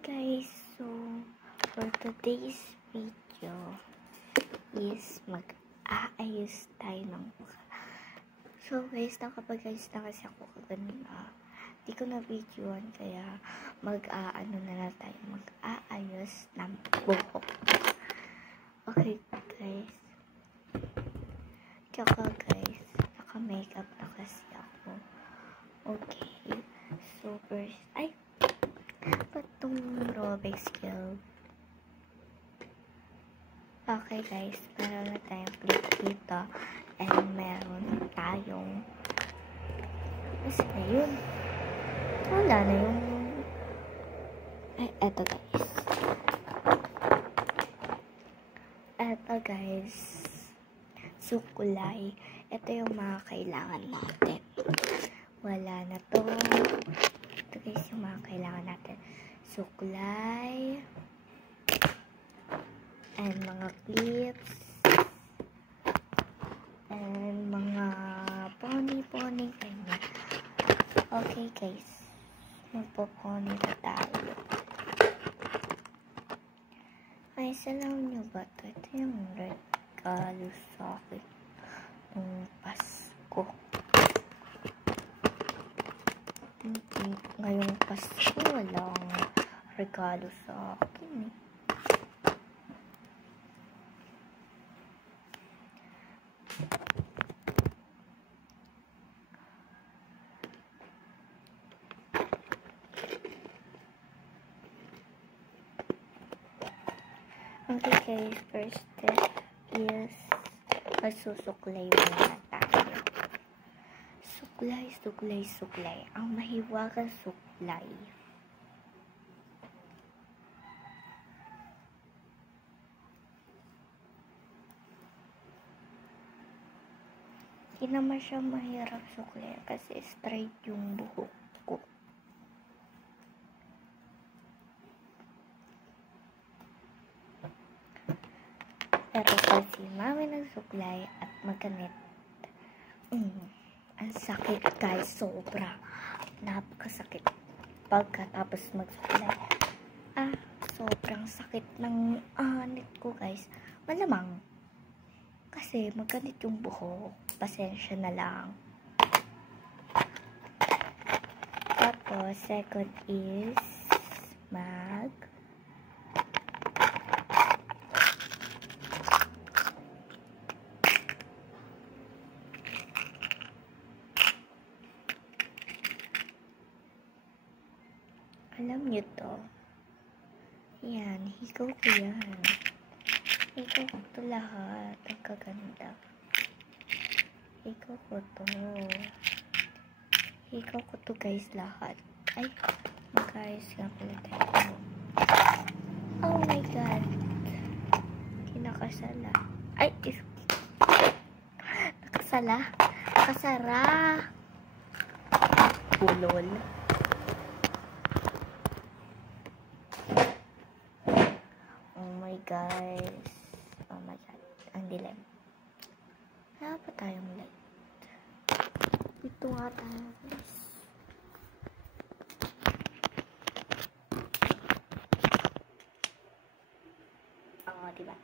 Guys, so for today's video is mag-aayos tayo ng mukha. So guys, nakapag-ayos na kasi ako kanina. Di ko na videoan kaya mag-aano na tayo, mag-aayos ng buhok. Okay guys. Tsaka guys, naka-makeup na kasi ako. Okay. So first, patong Rubik's Cube. Okay guys, meron na tayong clip dito. And meron tayong kasi na yun. Wala na yung eto guys. Eto guys. Sukulay. Ito yung mga kailangan natin. Wala na to. Ito guys yung mga kailangan natin. Suklay. And mga clips. And mga pony-pony. Ganyan. Okay guys. Magpo-pony na tayo. Ay, alam nyo ba ito? Ito yung regalo sa akin nung Pasko. Ngayong Pasko, walang regalo sa akin eh. Okay guys, first step is magsusuklay muna tayo. Suklay, suklay, suklay. Ang mahiwagang suklay. Hindi naman siya mahirap suklay kasi straight yung buhok ko. Pero kasi mami nagsuklay at maganit. Ang sakit guys, sobra. Napakasakit. Pagkatapos magsuklay. Sobrang sakit ng anit ko guys. Malamang. Kasi maganit yung buhok. Pasensya na lang. Tapos, second is alam nyo to. Yan, higaw ko yan. Higaw ko to lahat. Ang kaganda. Higaw ko to. Higaw ko to guys lahat. Ay, mag-ayos nga pala tayo. Oh my god. Kinakasala. Ay, nakasala. Nakasara. Bulol. Guys, oh my god, ang dilim. Wala pa tayong light. Ito nga tayo guys. Diba?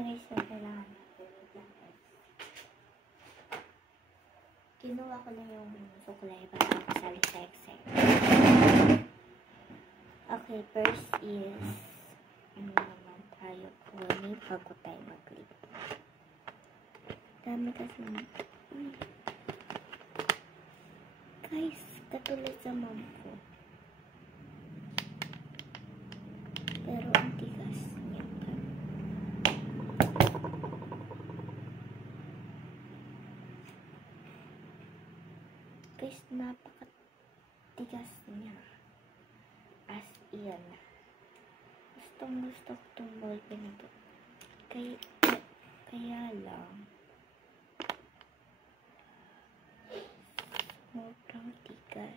Guys, kailangan kinuha ko lang yung sukulay para makasali sa Excel. Okay, first is ano naman tayo pony bago tayo mag-clip. Dami kasi guys, katulad sa mom ko. Pero ang tigas niya. Guys, napakatigas niya. As in. Gusto ko itong ballpen ito. Kaya lang. Sobrang tigas.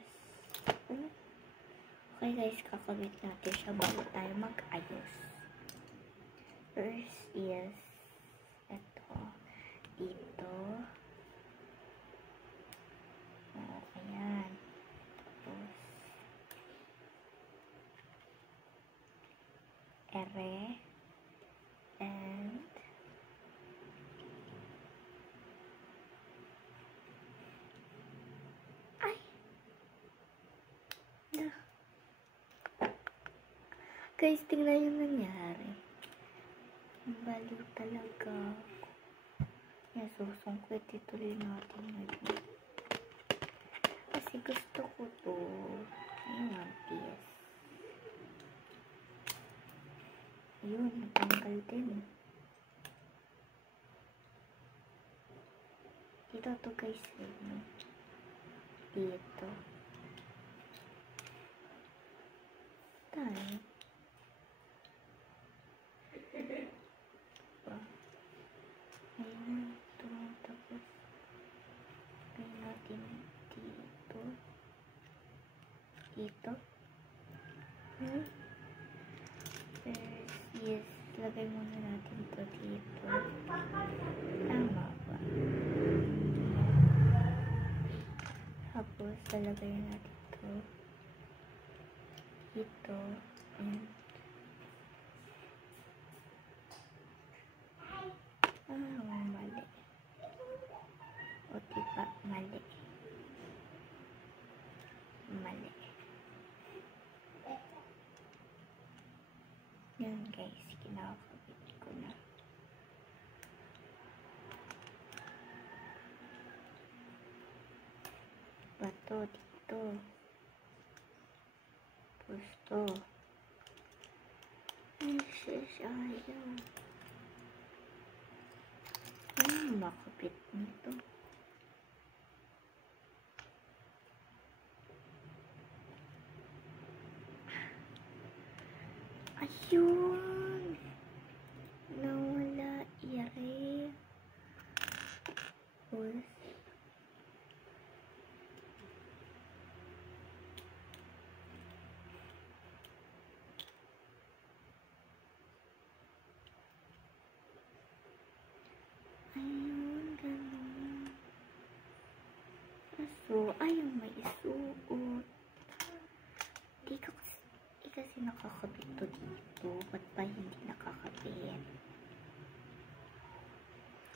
Okay guys, kakabit natin siya bago tayo mag-ayos. First is ito. Dito. Ayan. Tapos ere. And ay! Guys, tingnan yung nangyari. Baliw talaga ako. Yan, susungkit ituloy natin ngayon. Kasi gusto ko to. Ayun, One Piece. Ayun, natanggal din. Dito to guys. Dito. Tayo. Ayun, ito. Tapos, ayun natin dito. Dito. Yes, lagay muna natin ito dito. Tama ba? Tapos, lalagay natin ito. Ito. And mali. O diba, mali. Mali. Yan guys, kinakabit ko na. Bato dito. Pusto. Ay, ayaw. Ano makapit nito? Ayun! Nawala ire. Tapos, ayun, ganun. Kaso, ayaw may isuot. Kasi nakakabit to dito. Ba't ba hindi nakakabit?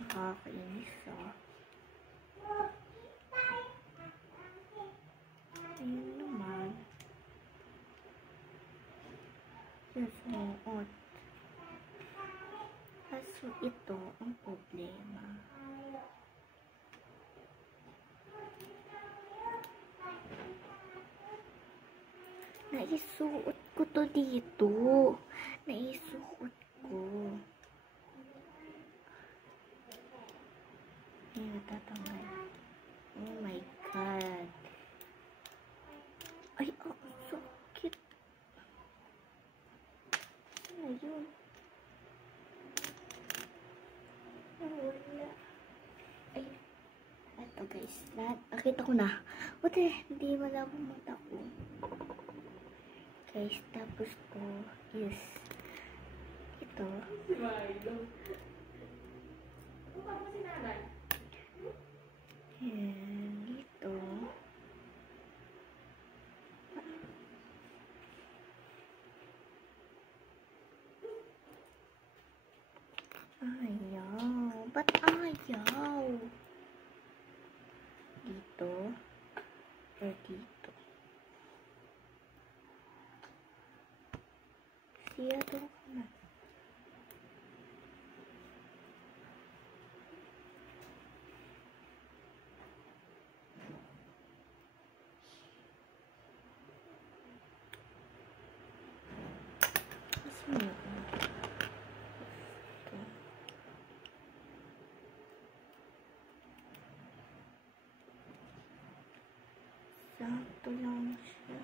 Nakakainis ah. Ayun naman. Susuot. Kaso ito ang problema. Naisuot ko to dito. Naisuot ko. Ay, natatanggal. Oh my God. Ay, ang sakit. Ano yun? Nawala. Ay, eto guys. Nakita ko na. Buti, hindi malabong mata ko. Guys, tapos to is ito. And ito. Ayaw. Ba't ayaw? Dito. Or dito. Siya to na. Sakto lang siya.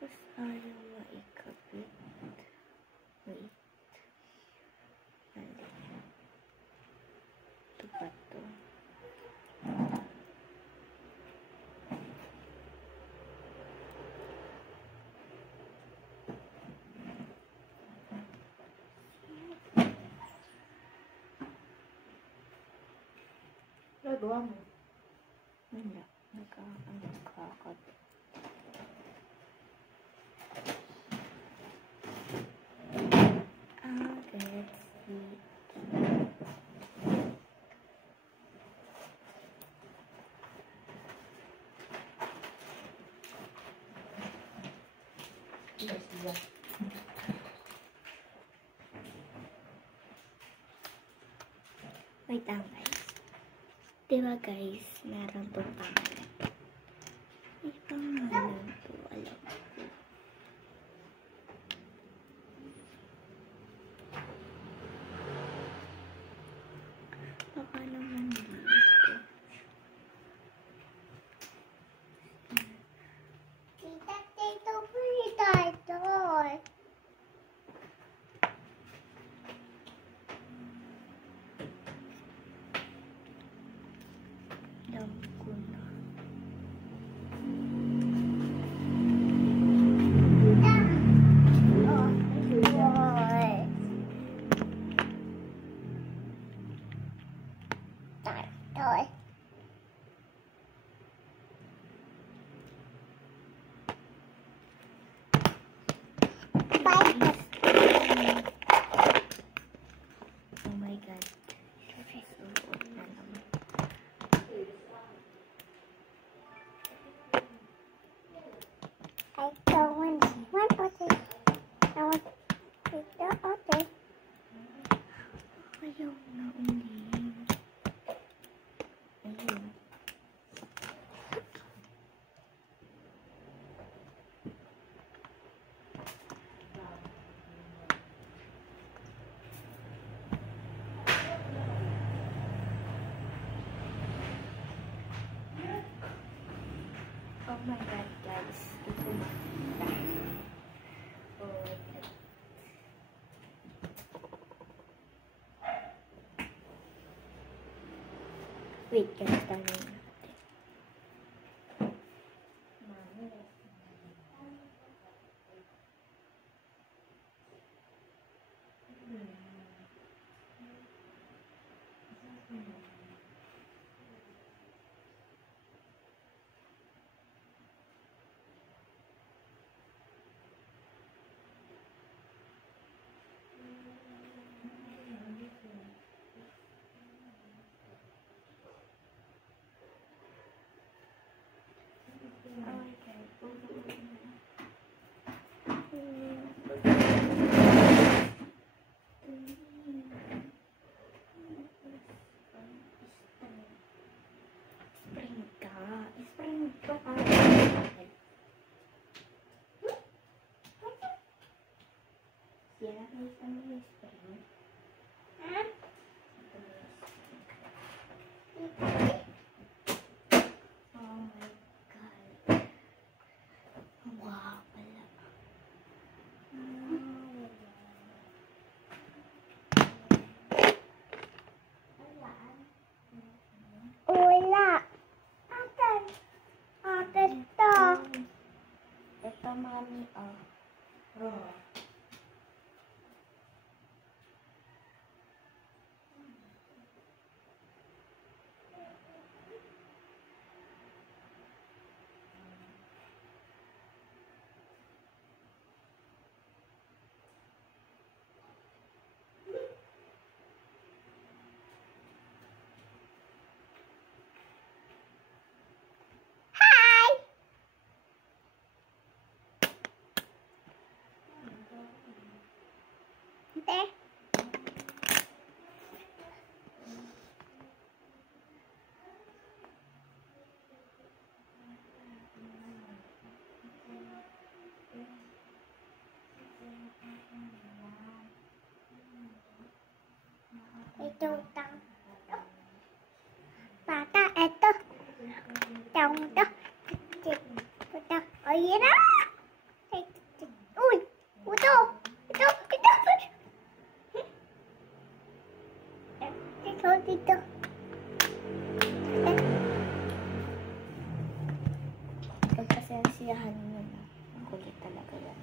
Tapos ayaw maikabit. Wait. Mali. Ito ba ito? ginagawa mo? Wala. Nagkakot. Let's see. Wait lang guys. Diba guys, meron to pangalan. May pangalan to, alam ko. Baka naman dito. Tita, dito po ito. Alam ko na. Oh my god. Susunod na naman. I don't want one other. I want the other. Ayaw na ulit. Ayun. Oh my god guys. Ito na. Oh my god. Wait guys, tanong natin. Wala. Akin to. Ito, mami, oh. Hi. Ate. Ito tang. Bata, ito. Tang to. Ito. Ayun na. Uy. Ito. Ito. Dito. Pagkasensiyahan mo na. Ang kulit talaga yan.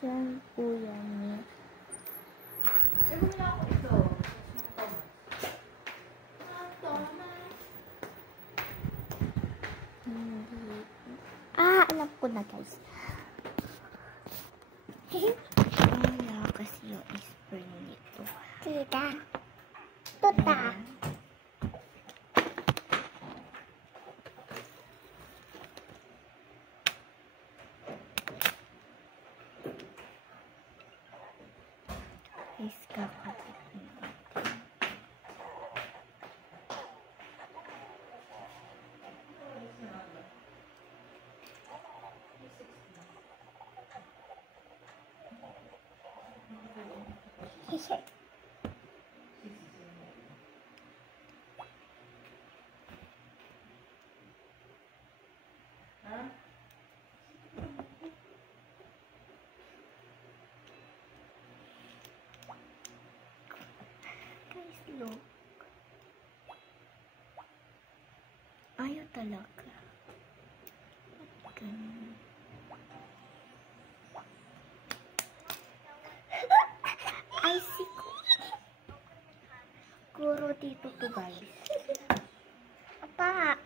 Diyan po yan eh. Alam ko na guys. Wala kasi yung spring nito. Tita. Tuta. Guys, kakapit natin. Guys, look. Ayaw talaga. Ganun. Ay, siguro dito to guys. Apa?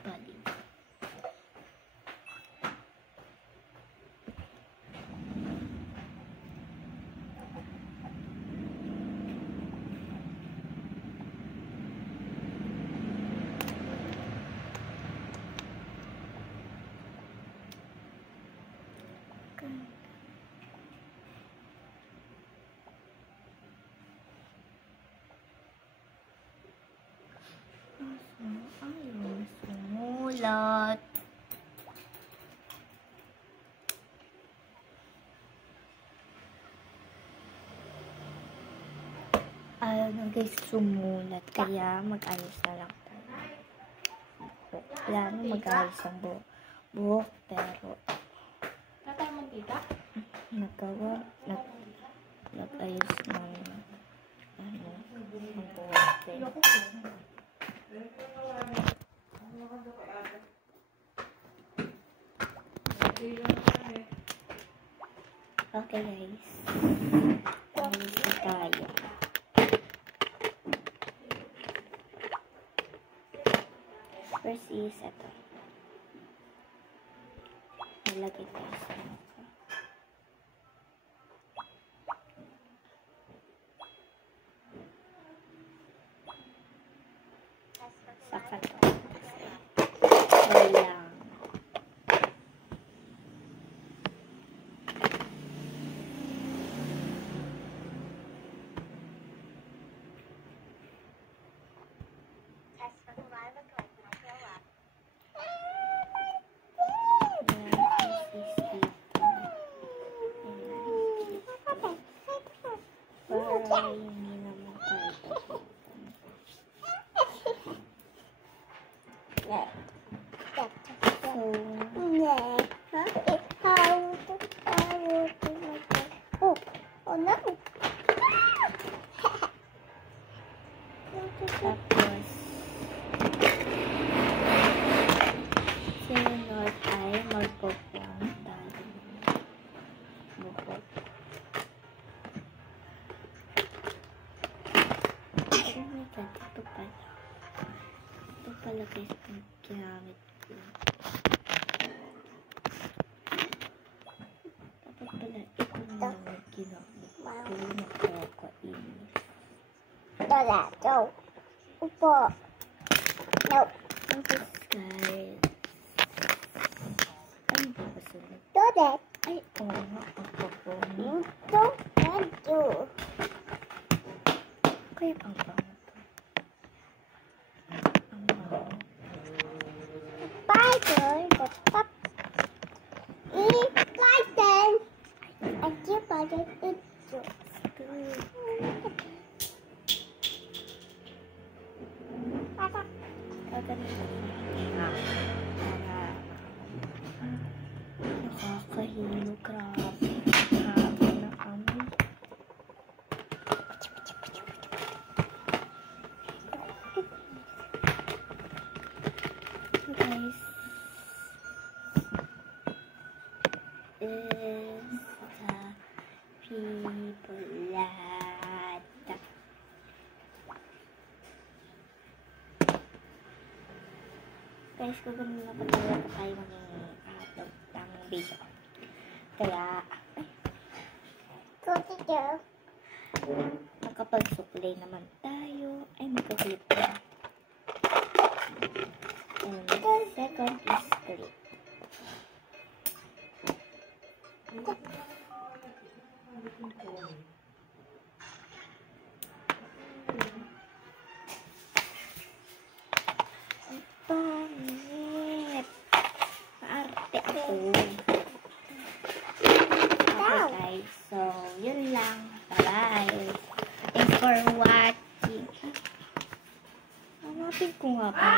Bali. Ayaw sumulat. Ayaw na guys sumulat. Kaya mag-ayos na lang tayo. Plano mag-ayos ang buhok. Pero Tatay mo tita? nag-ayos ng ang buhok. Okay guys. Ayos na tayo. First is ito. Nalagay tayo sa mukha. Saka to. Walang. Para hindi naman tayo Oh no. tapos sinunod ay magpupuan tayo buhok. Oh my god, ito pala guys ang ginamit ko. Dapat pala ito na lang ginamit ko. Nakakainis. Dada, go. Upo. No. Tapos guys, ano ba kasunod? Dada. Ay, oo nga, ang papong. Don't want to. Kaya pang bango to. Ang bango. Python, but pop. Eat Python. I keep on it. Nakakahilo, grabe. Grabe na kami. guys, kung ganun na patawa tayo mag-upload ng video. Kaya, makapag-suklay naman tayo. Ay, magka-clip na. And second is clip. Ang pangit. Maarte ako. Okay guys, so yun lang. Bye-bye. Thanks for watching. Hanapin ko nga pa.